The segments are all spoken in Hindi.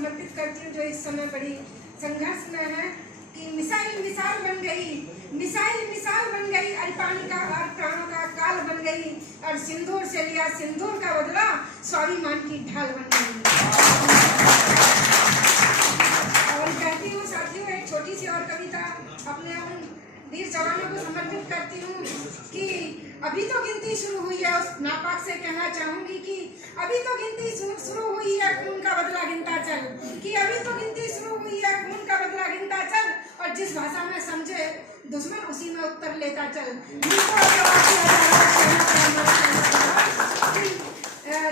समर्पित करती हूँ जो इस समय बड़ी संघर्ष में है कि मिसाइल मिसाल बन गई, मिसाइल मिसाल बन गई, अल्पानी का और प्राणों का काल बन गई और सिंदूर से लिया सिंदूर का बदला स्वाभिमान की ढाल बन गई। और कहती हूँ साथियों, एक छोटी सी और कविता अपने उन वीर जवानों को समर्पित करती हूँ कि अभी तो गिनती शुरू हुई है। उस नापाक से कहना चाहूंगी कि अभी तो गिनती शुरू हुई है, खून का बदला गिनता चल, कि अभी तो गिनती शुरू हुई है, खून का बदला गिनता चल, और जिस भाषा में समझे दुश्मन उसी में उत्तर लेता चल।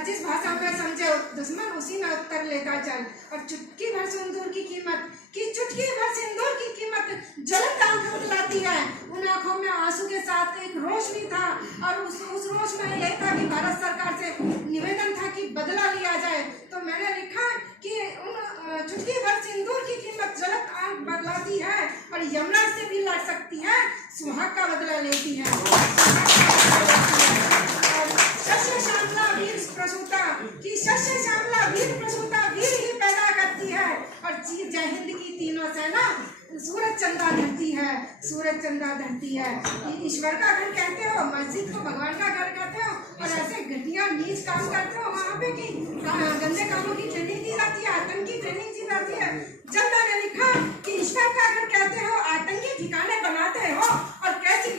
जिस भाषा में समझे दुश्मन उसी में उत्तर लेता चल। और चुटकी भर सिंदूर की कीमत, कि चुटकी भर सिंदूर की कीमत ज्वलंत आंखें बतलाती है। उन आंखों में आंसू के साथ एक रोशनी था और उस रोश में यह था कि भारत सरकार से निवेदन था कि बदला लिया जाए। तो मैंने लिखा कि उन चुटकी भर सिंदूर की कीमत ज्वलंत आंख बदलाती है और यमराज से भी लड़ सकती है, सुहाग का बदला लेती है। शस्य श्यामला वीर प्रसूता, कि शस्य श्यामला वीर प्रसूता वीर ही पैदा करती है। और जय हिंद की तीनों सेना सूरज चंदा धरती है, सूरज चंदा धरती है। ईश्वर का घर कहते हो, मस्जिद को भगवान का घर कहते हो, और ऐसे घटिया नीच काम करते हो वहाँ पे कि गंदे कामों की ट्रेनिंग दी जाती है, आतंक की ट्रेनिंग दी जाती है। जब मैंने लिखा कि ईश्वर का घर कहते हो, आतंकी ठिकाने बनाते हो, और कैसी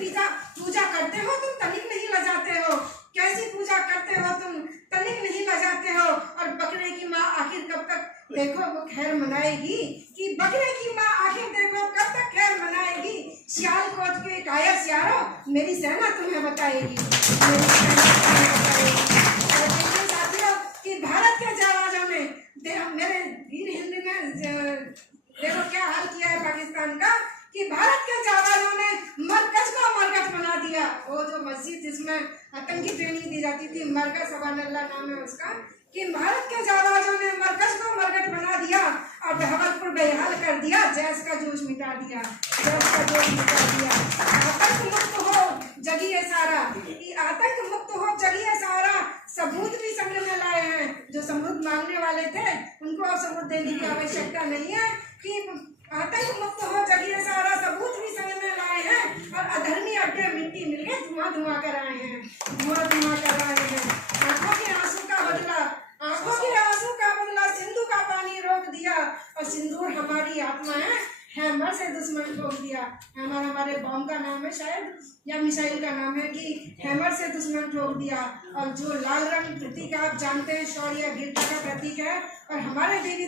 पूजा करते हो तुम, तनिक नहीं लजाते हो, कैसी पूजा करते हो तुम, तनिक नहीं लजाते हो। और बकरे की माँ आखिर कब तक देखो वो खैर मनाएगी, कि बकरे की माँ आखिर देखो कब तक खैर मनाएगी। सियालकोट के कायर सियारो मेरी सेना तुम्हें बताएगी, मेरी सेना तुम्हें बताएगी। और देखिए साथियों कि भारत के जवानों ने मेरे वीर हिंद ने देखो क्या हाल किया है पाकिस्तान का, कि भारत के जवानों ने मरकज को मरकज बना दिया। वो जो मस्जिद जिसमें आतंकी ट्रेनिंग दी जाती थी, मरकज सबानल्ला नाम है उसका, कि भारत के जवानों ने मरकज को मरकज बना दिया और बहावलपुर बेहाल कर दिया, जैश का जोश मिटा दिया, जैश का जोश मिटा दिया। आतंक मुक्त हो जगिए सारा, कि आतंक मुक्त हो जगिए सारा। सबूत भी संग में लाए हैं, जो सबूत मांगने वाले थे उनको अब सबूत देने की आवश्यकता नहीं है, कि आतंक मुक्त हो जगिए सारा, सबूत भी संग में लाए हैं। और अधर्मी अड्डे मिट्टी मिल गए, धुआं धुआं कर आए हैं, धुआं धुआं कर आए हैं। आंखों के आंसू का बदला, आंखों के आंसू का बदला सिंधु का पानी रोक दिया। और सिंदूर हमारी आत्मा है, हैमर से दुश्मन ठोक दिया। हैमर हमारे बॉम्ब का नाम है शायद, या मिसाइल का नाम है, कि हैमर से दुश्मन ठोक दिया। और जो लाल रंग प्रतीक आप जानते हैं, शौर्य वीरता का प्रतीक है, और हमारे देवी